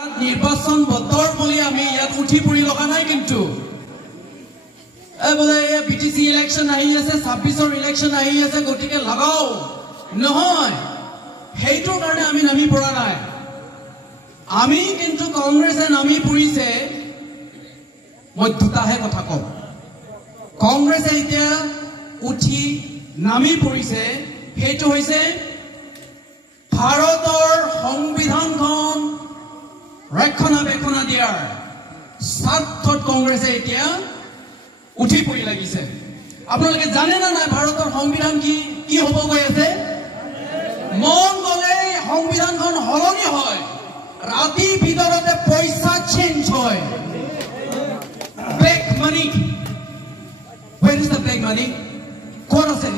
নিৰ্বাচন বতৰ বুলি আমি ইয়াত উঠি পৰি লগা নাই কিন্তু বোলে বিটিসি ইলেকশন আহি আছে 26ৰ ইলেকশন আহি আছে গতিকে লগাও নহয় সেইটোৰ কাৰণে আমি নামি পৰা নাই আমি কিন্তু কংগ্ৰেছে নামি পৰিছে মই দুটাহে কথা কম কংগ্ৰেছে এতিয়া উঠি নামি পৰিছে সেইটো হৈছে ভাৰতৰ সংবিধানখন ৰক্ষণাবেক্ষণ দিয়াৰ স্বাৰ্থত কংগ্ৰেছে এতিয়া উঠি পৰি লাগিছে আপোনালোকে জানে না নাই ভাৰতৰ সংবিধান কি হ'ব গৈ আছে মন গলে সংবিধানখন হলনি হয় ৰাতি ভিতৰতে পইচা চেঞ্জ হয় black money where is the black money কোন আছে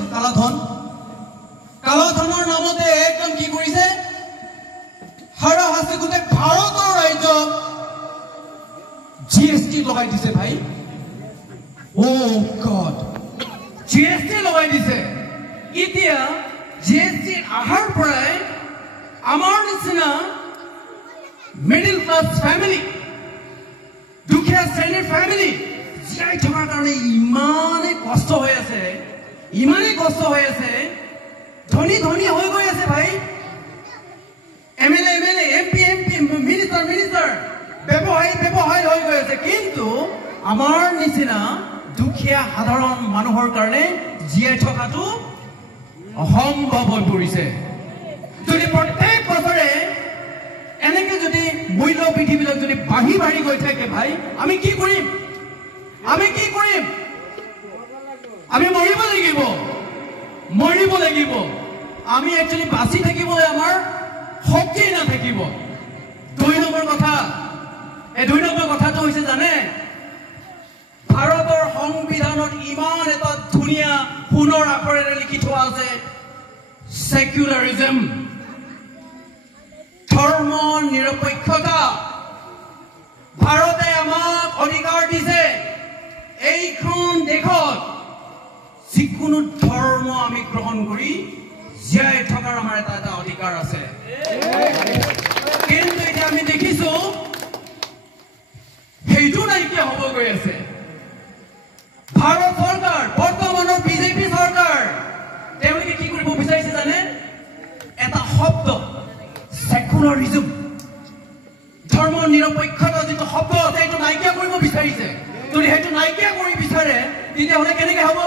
কালাধনৰ নামতে একদম কি কৰিছে হাৰা হাসে গুতে ভাৰতৰ ৰাজ্য জিএসটি লগাই দিছে ভাই Oh God. GST লগাই দিছে এতিয়া GST আহাৰ পৰাই আমাৰ নিচিনা মিডল ক্লাস ফ্যামিলি দুখীয়া শ্ৰেণীৰ ফ্যামিলি জীয়াই থকাৰ কাৰণে ইমানে কষ্ট হৈ আছে ধনী হৈ গৈ আছে ভাই এমএলএ এমপি মিনিষ্টাৰ ব্যৱসায় হৈ গৈ আছে কিন্তু আমাৰ নিচিনা দুখীয়া সাধাৰণ মানুহৰ কাৰণে জীয়াই থকাটো অসম্ভৱ হৈ পৰিছে যদি প্ৰত্যেক বছৰে এনেকে যদি মূল্য বৃদ্ধিবিলাক যদি বাঢ়ি গৈ থাকে ভাই আমি কি কৰিম আমি মৰিব লাগিব আমি একচুয়ালি বাঁচি থাকিবলৈ আমাৰ শক্তি নাথাকিব দুই নম্বৰ কথাটো হৈছে জানে ভাৰতৰ সংবিধানত ইমান এটা ধুনীয়া পুনৰ আখৰেৰে লিখি থোৱা আছে সেকুলাৰিজম ধৰ্ম নিৰপেক্ষতা ভাৰতে আমাক অধিকাৰ দিছে এইখন দেশত যিকোনো ধৰ্ম আমি গ্ৰহণ কৰি জীয়াই থকাৰ আমাৰ এটা অধিকাৰ আছে কিন্তু এতিয়া আমি দেখিছো সেইটো নাইকিয়া হ'ব গৈ আছে ভাৰত সৰকাৰ বৰ্তমানেৰ বিজেপি সৰকাৰ তেওঁলোকে কি কৰিব বিচাৰিছে জানে এটা শব্দ সেকুলাৰিজম ধৰ্ম নিৰপেক্ষতা যেটো শব্দ আছে এইটো নাইকিয়া কৰিব বিচাৰিছে যদি সেইটো নাইকিয়া কৰি বিচাৰে তেতিয়াহ'লে কেনেকৈ হ'ব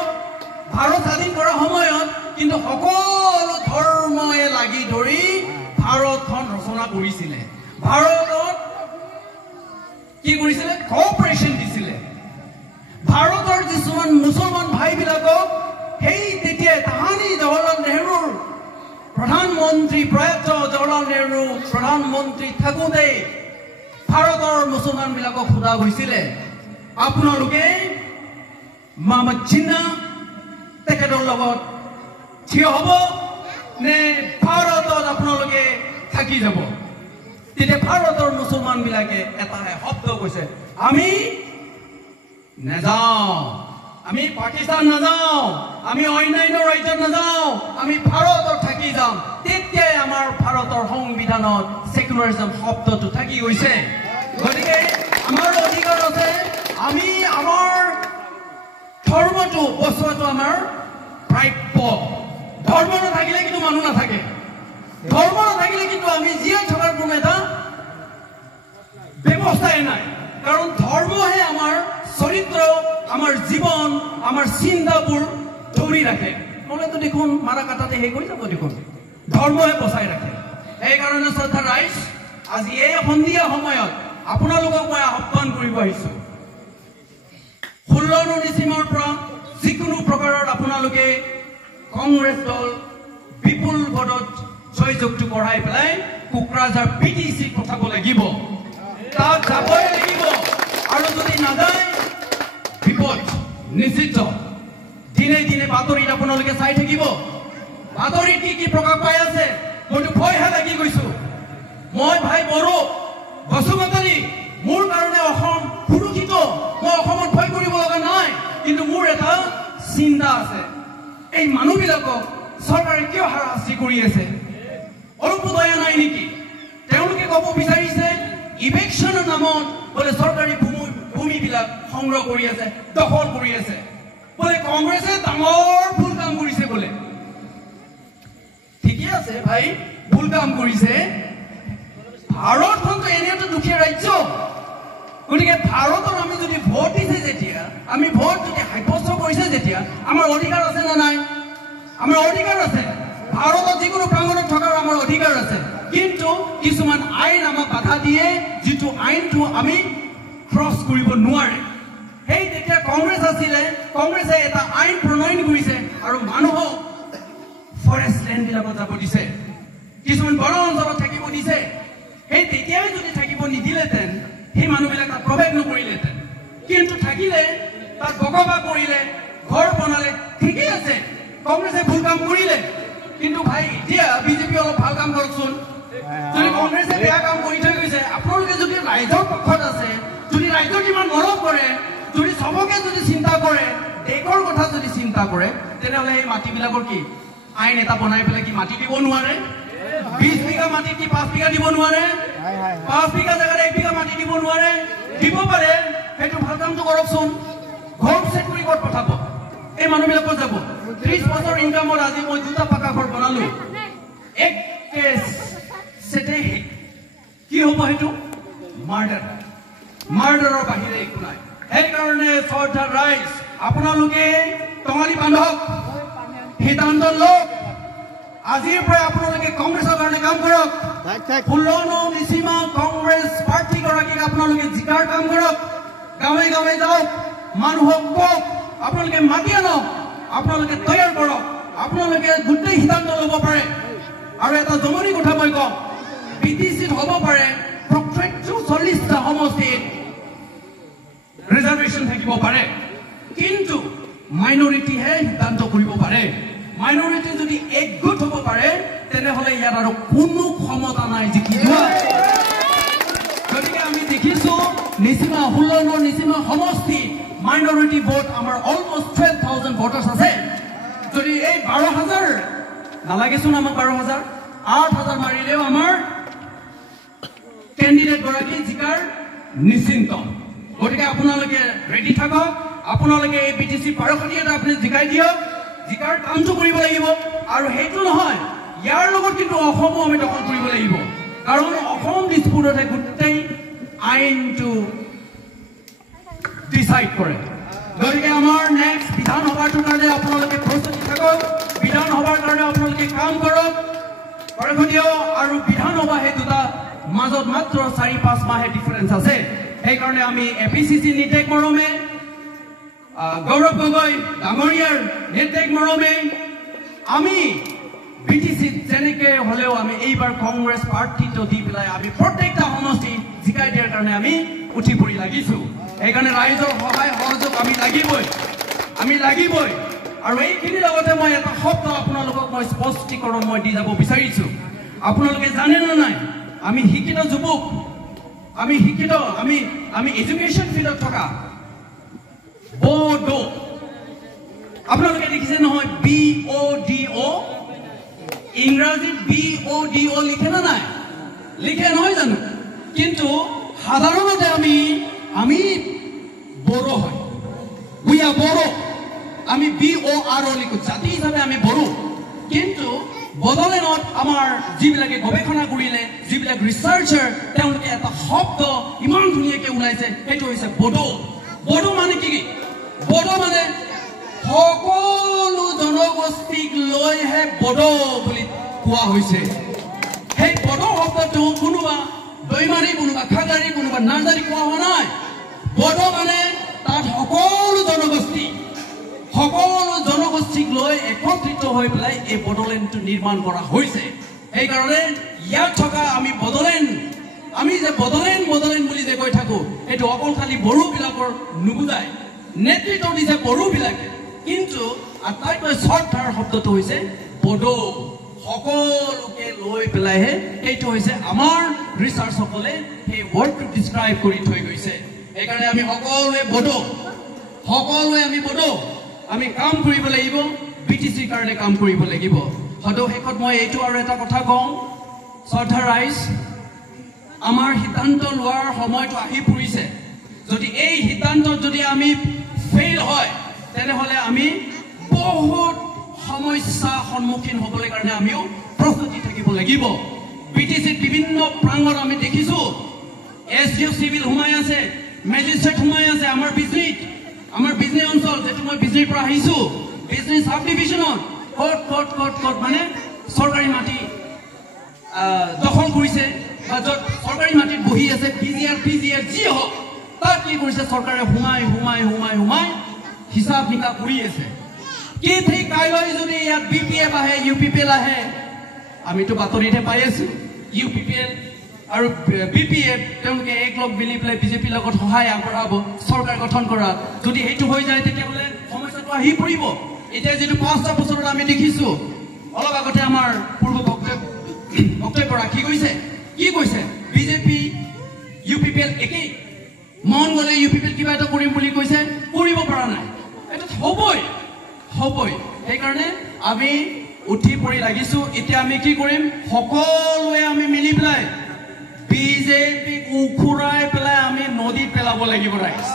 ভাৰত স্বাধীন কৰাৰ সময়ত কিন্তু সকলো ধৰ্ময়ে লাগি ধৰি ভাৰতখন ৰচনা কৰিছিলে ভাৰতত কি কৰিছিলে কোঅপাৰেশন দিছিলে ভাৰতৰ কিছুমান মুছলমান ভাইবিলাকক সেই তেতিয়া তাহানি জৱাহৰলাল নেহৰুৰ প্ৰধানমন্ত্ৰী প্ৰয়াত জৱাহৰলাল নেহৰু প্ৰধানমন্ত্ৰী থাকোঁতে ভাৰতৰ মুছলমানবিলাকক সোধা হৈছিলে আপোনালোকে মোহাম্মদ জিন্না তেখেতৰ লগত থিয় হ'ব নে ভাৰতত আপোনালোকে থাকি যাব তেতিয়া ভাৰতৰ মুছলমানবিলাকে এটাহে শব্দ কৈছে আমি নাযাও আমি পাকিস্তান নাযাও আমি অন্যান্য ৰাজ্যত নাযাও আমি ভাৰতত থাকি যাম তেতিয়াই আমাৰ ভাৰতৰ সংবিধানত সেকুলাৰিজম শব্দটো থাকি গৈছে গতিকে আমাৰ অধিকাৰ আছে আমি আমাৰ ধৰ্মটো বচোৱাটো আমাৰ প্ৰাপ্য ধৰ্ম নাথাকিলে কিন্তু মানুহ নাথাকে ধৰ্ম নাথাকিলে কিন্তু আমি জীয়াই থকাৰ কোনো এটা ব্যৱস্থাই নাই কাৰণ ধৰ্মহে আমাৰ চৰিত্ৰ আমাৰ জীৱন আমাৰ চিন্তাবোৰ ধৰি ৰাখে নহলেতো দেখোন মাৰা কাটাতে হে কৰি যাব দেখোন ধৰ্মহে বচাই ৰাখে এইকাৰণে শ্ৰদ্ধা ৰাইজ আজি এই সন্ধিয়া সময়ত আপোনালোকক মই আহ্বান কৰিব আহিছো 16 ডিচেম্বৰ পৰা যিকোনো প্ৰকাৰৰ আপোনালোকে কংগ্ৰেছ দল বিপুল ভোটত জয়যুক্তি বঢ়াই পেলাই কোকৰাঝাৰ পিটিচি পঠাব লাগিব তাত যাবই লাগিব আৰু যদি নাযায় বিপদ নিশ্চিত দিনে দিনে বাতৰিত আপোনালোকে চাই থাকিব বাতৰিত কি প্ৰকাশ পাই আছে মইতো ভয়হে লাগি গৈছো মই ভাই বড়ো বসুমতাৰী মোৰ কাৰণে অসম সুৰক্ষিত মই অসমত ভয় কৰিব লগা নাই কিন্তু মোৰ এটা চিন্তা আছে এই মানুহবিলাকক চৰকাৰে কিয় হাৰাশাস্তি কৰি আছে অলপ দয়া নাই নেকি তেওঁলোকে ক'ব বিচাৰিছে ইভেকশ্যনৰ নামত বোলে চৰকাৰী ভূমিবিলাক সংগ্ৰহ কৰি আছে, দখল কৰি আছে, বোলে কংগ্ৰেছে ডাঙৰ ভুল কাম কৰিছে বোলে। ঠিকে আছে ভাই, ভুল কাম কৰিছে। ভাৰতখনতো এনে এটা দুখীয়া ৰাজ্য, গতিকে ভাৰতত আমি যদি ভোট দিছে যেতিয়া, আমি ভোট যদি সাব্যস্ত কৰিছে যেতিয়া, আমাৰ অধিকাৰ আছে নে নাই? আমাৰ অধিকাৰ আছে। ভাৰতত যিকোনো প্ৰাংগণত থকাৰ আমাৰ অধিকাৰ আছে, কিন্তু কিছুমান আইন আমাক বাধা দিয়ে, যিটো আইনটো আমি ক্ৰছ কৰিব নোৱাৰে। সেই তেতিয়া কংগ্ৰেছ আছিলে, কংগ্ৰেছে এটা আইন প্ৰণয়ন কৰিছে আৰু মানুহক ফৰেষ্ট লেণ্ডবিলাকত যাব দিছে, কিছুমান বড় অঞ্চলত থাকিব দিছে। সেই তেতিয়াই যদি থাকিব নিদিলেহেঁতেন, সেই মানুহবিলাক তাত প্ৰৱেশ নকৰিলেহেঁতেন। কিন্তু থাকিলে, তাত বকবা কৰিলে, ঘৰ বনালে, ঠিকেই আছে, কংগ্ৰেছে ভুল কাম কৰিলে। কিন্তু ভাই এতিয়া বিজেপি অলপ ভাল কাম কৰকচোন। যদি কংগ্ৰেছে বেয়া কাম কৰি থৈ গৈছে, আপোনালোকে যদি ৰাইজৰ পক্ষত আছে, যদি ৰাইজক ইমান মৰম কৰে, যদি চবকে যদি চিন্তা কৰে, দেশৰ কথা যদি চিন্তা কৰে, তেনেহ'লে এই মাটিবিলাকৰ কি আইন এটা বনাই পেলাই কি মাটি দিব নোৱাৰে? 20 বিঘা মাটি কি 5 বিঘা দিব নোৱাৰে? 5 বিঘা জেগাত 1 বিঘা মাটি দিব নোৱাৰে? দিব পাৰে। সেইটো ভাল কামটো কৰকচোন। ঘৰ চেক কৰি ক'ত পঠাব? এই মানুহবিলাকত যাব। 30 বছৰ ইনকামত আজি মই 2টা পাকা ঘৰ বনালো, এক কেছ চেটে কি হ'ব? সেইটো মাৰ্ডাৰৰ বাহিৰে একো নাই। সেইকাৰণে শ্ৰদ্ধাৰ ৰাইজ, আপোনালোকে টঙালি বান্ধক, সিদ্ধান্ত লওক। আজিৰ পৰা আপোনালোকে কংগ্ৰেছৰ কাৰণে কাম কৰক। 16 ডিচেম্বৰ কংগ্ৰেছ প্ৰাৰ্থীগৰাকীক আপোনালোকে জিকাৰ কাম কৰক। গাঁৱে গাঁৱে যাওক, মানুহক কওক, আপোনালোকে মাতি আনক, আপোনালোকে তৈয়াৰ কৰক, আপোনালোকে গোটেই সিদ্ধান্ত ল'ব পাৰে। আৰু এটা জমনি কথা মই কওঁ, বিটিচিত হ'ব পাৰে প্ৰত্যেকটো 40টা সমষ্টিত ৰিজাৰ্ভেশ্যন থাকিব পাৰে, কিন্তু মাইনৰিটিহে সিদ্ধান্ত কৰিব পাৰে। মাইনৰিটি যদি একগোট হ'ব পাৰে, তেনেহ'লে ইয়াত আৰু কোনো ক্ষমতা নাই জিকিব। গতিকে আমি দেখিছোঁ নিচিমা 16 নিচিমা সমষ্টি মাইনৰিটি ভোট আমাৰ অলমষ্ট 12,000 ভোটাৰ্ছ আছে। যদি এই 12,000 নালাগেচোন আমাক, 12,000 8,000 মাৰিলেও আমাৰ কেণ্ডিডেট গৰাকী জিকাৰ নিশ্চিন্ত। গতিকে আপোনালোকে ৰেডি থাকক, আপোনালোকে এই বিটিচি 12 এটা আপুনি জিকাই দিয়ক, জিকাৰ কামটো কৰিব লাগিব। আৰু সেইটো নহয়, ইয়াৰ লগত কিন্তু অসমো আমি দখল কৰিব লাগিব, কাৰণ অসম ডিছপুটতে গোটেই আইনটো ডিচাইড কৰে। গতিকে আমাৰ নেক্সট বিধানসভাটোৰ কাৰণে আপোনালোকে প্ৰস্তুতি থাকক, বিধানসভাৰ কাৰণে আপোনালোকে কাম কৰক। আৰু বিধানসভা সেই দুটা মাজত মাত্ৰ 4-5 মাহে ডিফাৰেঞ্চ আছে। সেইকাৰণে আমি এপিচিচি নিৰ্দেশ মৰমে, গৌৰৱ গগৈ ডাঙৰীয়াৰ নিৰ্দেশ মৰমে আমি বিটিচিত যেনেকে হ'লেও আমি এইবাৰ কংগ্ৰেছ প্ৰাৰ্থীটো দি পেলাই আমি প্ৰত্যেকটা সমষ্টি জিকাই দিয়াৰ কাৰণে আমি উঠি পৰি লাগিছোঁ। সেইকাৰণে ৰাইজৰ সহায় সহযোগ আমি লাগিবই। আৰু এইখিনিৰ লগতে মই এটা শব্দ আপোনালোকক মই স্পষ্টীকৰণ মই দি যাব বিচাৰিছোঁ। আপোনালোকে জানে নে নাই, আমি শিক্ষিত যুৱক, আমি এডুকেশ্যন ফিল্ডত থকা বড়ো, আপোনালোকে দেখিছে নহয়, BODO, ইংৰাজীত BODO লিখে নে নাই? লিখে নহয় জানো? কিন্তু সাধাৰণতে আমি বড়ো হয়, উই আৰ বড়ো, আমি BORO লিখো, জাতি হিচাপে আমি বড়ো। কিন্তু বড়োলেণ্ডত আমাৰ যিবিলাকে গৱেষণা কৰিলে, যিবিলাক ৰিচাৰ্চাৰ, তেওঁলোকে এটা শব্দ ইমান ধুনীয়াকৈ ওলাইছে, সেইটো হৈছে বড়ো। বড়ো মানে কি? বড়ো মানে সকলো জনগোষ্ঠীক লৈহে বড়ো বুলি কোৱা হৈছে। সেই বড়ো শব্দটো কোনোবা দৈমাৰী, কোনোবা খাগাৰী, কোনোবা নাৰ্জাৰী কোৱা হোৱা নাই। বড়ো মানে তাত সকলো জনগোষ্ঠীক লৈ একত্ৰিত হৈ পেলাই এই বড়োলেণ্ডটো নিৰ্মাণ কৰা হৈছে। সেইকাৰণে ইয়াত থকা আমি যে বড়োলেণ্ড বুলি যে কৈ থাকোঁ, সেইটো অকল খালি বড়োবিলাকৰ নুবুজায়, নেতৃত্ব দিছে বড়োবিলাকে, কিন্তু আটাইতকৈ শ্ৰদ্ধাৰ শব্দটো হৈছে বড়ো। সকলোকে লৈ পেলাইহে সেইটো হৈছে আমাৰ ৰিচাৰ্চসকলে সেই ৱৰ্ডটো ডিছক্ৰাইব কৰি থৈ গৈছে। সেইকাৰণে আমি সকলোৱে বড়ো, আমি কাম কৰিব লাগিব, বিটিচিৰ কাৰণে কাম কৰিব লাগিব। সদৌ শেষত মই এইটো আৰু এটা কথা কওঁ, শ্ৰদ্ধাৰ ৰাইজ, আমাৰ সিদ্ধান্ত লোৱাৰ সময়টো আহি পৰিছে যদি এই সিদ্ধান্তত যদি আমি ফেইল হয় তেনেহলে আমি বহুত সমস্যা সন্মুখীন হ'বলৈ কাৰণে আমিও প্ৰস্তুতি থাকিব লাগিব বিটিচিত বিভিন্ন প্ৰাংগণ আমি দেখিছো এসডিও সিভিল হুমাই আছে মেজিস্ট্ৰেট হুমাই আছে আমাৰ বিজনেছ অঞ্চল যেটো মই বিজনেছৰ পৰা আহিছো বিজনেছ সাব ডিভিজনত কোট মানে সৰকাৰি মাটি দখল কৰিছে বা য'ত সৰকাৰি মাটিত বহি আছে পিজিআৰ যি হওক তাত কি কৰিছে চৰকাৰে হুমাই হিচাপ নিকাহ কৰি আছে কি ঠিক কাইলৈ যদি ইয়াত বিপিএফ আহে ইউপিপিএল আহে আমিতো বাতৰিতে পাই আছো ইউপিপিএল আৰু বিপিএফ তেওঁলোকে এক লগ মিলি পেলাই বিজেপিৰ লগত সহায় আগবঢ়াব চৰকাৰ গঠন কৰাত যদি সেইটো হৈ যায় তেতিয়াহ'লে সমস্যাটো আহি পৰিব এতিয়া যেটো 5টা বছৰত আমি দেখিছো অলপ আগতে আমাৰ পূৰ্ব বক্তব্য ৰাখি কি কৈছে বিজেপি ইউপিপিএল একেই মন গ'লে ইউপিপিএল কিবা এটা কৰিম বুলি কৈছে কৰিব পৰা নাই এটা হ'বই সেইকাৰণে আমি উঠি পৰি লাগিছো এতিয়া আমি কি কৰিম সকলোৱে আমি মিলি পেলাই বিজেপি উখুৰাই পেলাই আমি নদীত পেলাব লাগিব ৰাইজ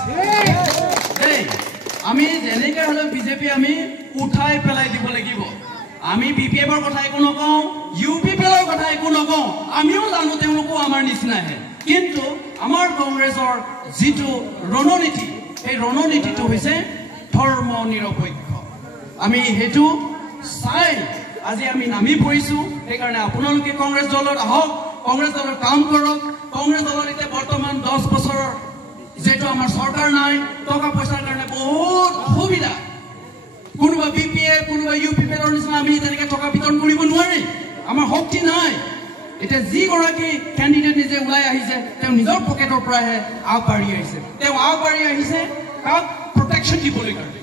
দেই আমি যেনেকৈ হ'লে বিজেপি আমি উঠাই পেলাই দিব লাগিব আমি বিপিএফৰ কথা একো নকওঁ ইউপিপিএলৰ কথা একো নকওঁ আমিও জানো তেওঁলোকো আমাৰ নিচিনাহে কিন্তু আমাৰ কংগ্ৰেছৰ যিটো ৰণনীতি এই ৰণনীতিটো হৈছে ধৰ্ম নিৰপেক্ষ আমি হেতু চাই আজি আমি নামি পৰিছো সেইকাৰণে আপোনালোকে কংগ্ৰেছ দলত আহক কংগ্ৰেছ দলৰ কাম কৰক কংগ্ৰেছ দলৰ এতিয়া বৰ্তমান 10 বছৰৰ যেটো আমাৰ চৰকাৰ নাই টকা পইচাৰ কাৰণে বহুত অসুবিধা কোনোবা বিপিএফ কোনোবা ইউপিপিএলৰ নিচিনা আমি তেনেকৈ টকা বিতৰণ কৰিব নোৱাৰি আমাৰ শক্তি নাই এতিয়া যি গৰাকী ক্যান্ডিডেট নিজে ওলাই আহিছে তেওঁ নিজৰ পকেটৰ পৰাহে আগবাঢ়ি আহিছে তেওঁ আগবাঢ়ি আহিছে কাক প্ৰটেকশ্যন দিবলৈ কাৰণে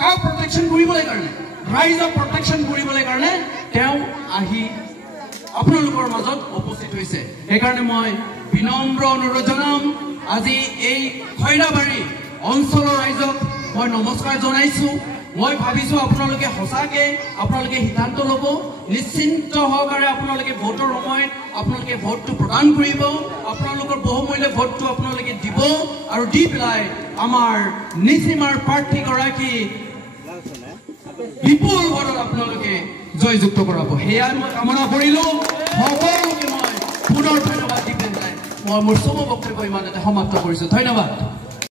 কাক প্ৰটেকশ্যন কৰিবলৈ কাৰণে ৰাইজক প্ৰটেকশ্যন কৰিবলৈ কাৰণে তেওঁ আহি আপোনালোকৰ মাজত উপস্থিত হৈছে সেইকাৰণে মই বিনম্ৰ অনুৰোধ জনাম আজি এই খৈৰাবাৰী অঞ্চলৰ ৰাইজক মই নমস্কাৰ জনাইছো মই ভাবিছো আপোনালোকে সঁচাকে আপোনালোকে সিদ্ধান্ত ল'ব নিশ্চিন্ত সহকাৰে আপোনালোকে ভোটৰ সময়ত আপোনালোকে ভোটটো প্ৰদান কৰিব আপোনালোকৰ বহুমূল্য ভোটটো আপোনালোকে দিব আৰু দি পেলাই আমাৰ নিচিমাৰ প্ৰাৰ্থী গৰাকী বিপুল ভোটত আপোনালোকে জয়যুক্ত কৰাব হেয়া মই কামনা কৰিলো সকলোকে মই পুনৰ ধন্যবাদ দি পেলাই মই মোৰ চব বক্তব্য ইমানতে সমাপ্ত কৰিছো ধন্যবাদ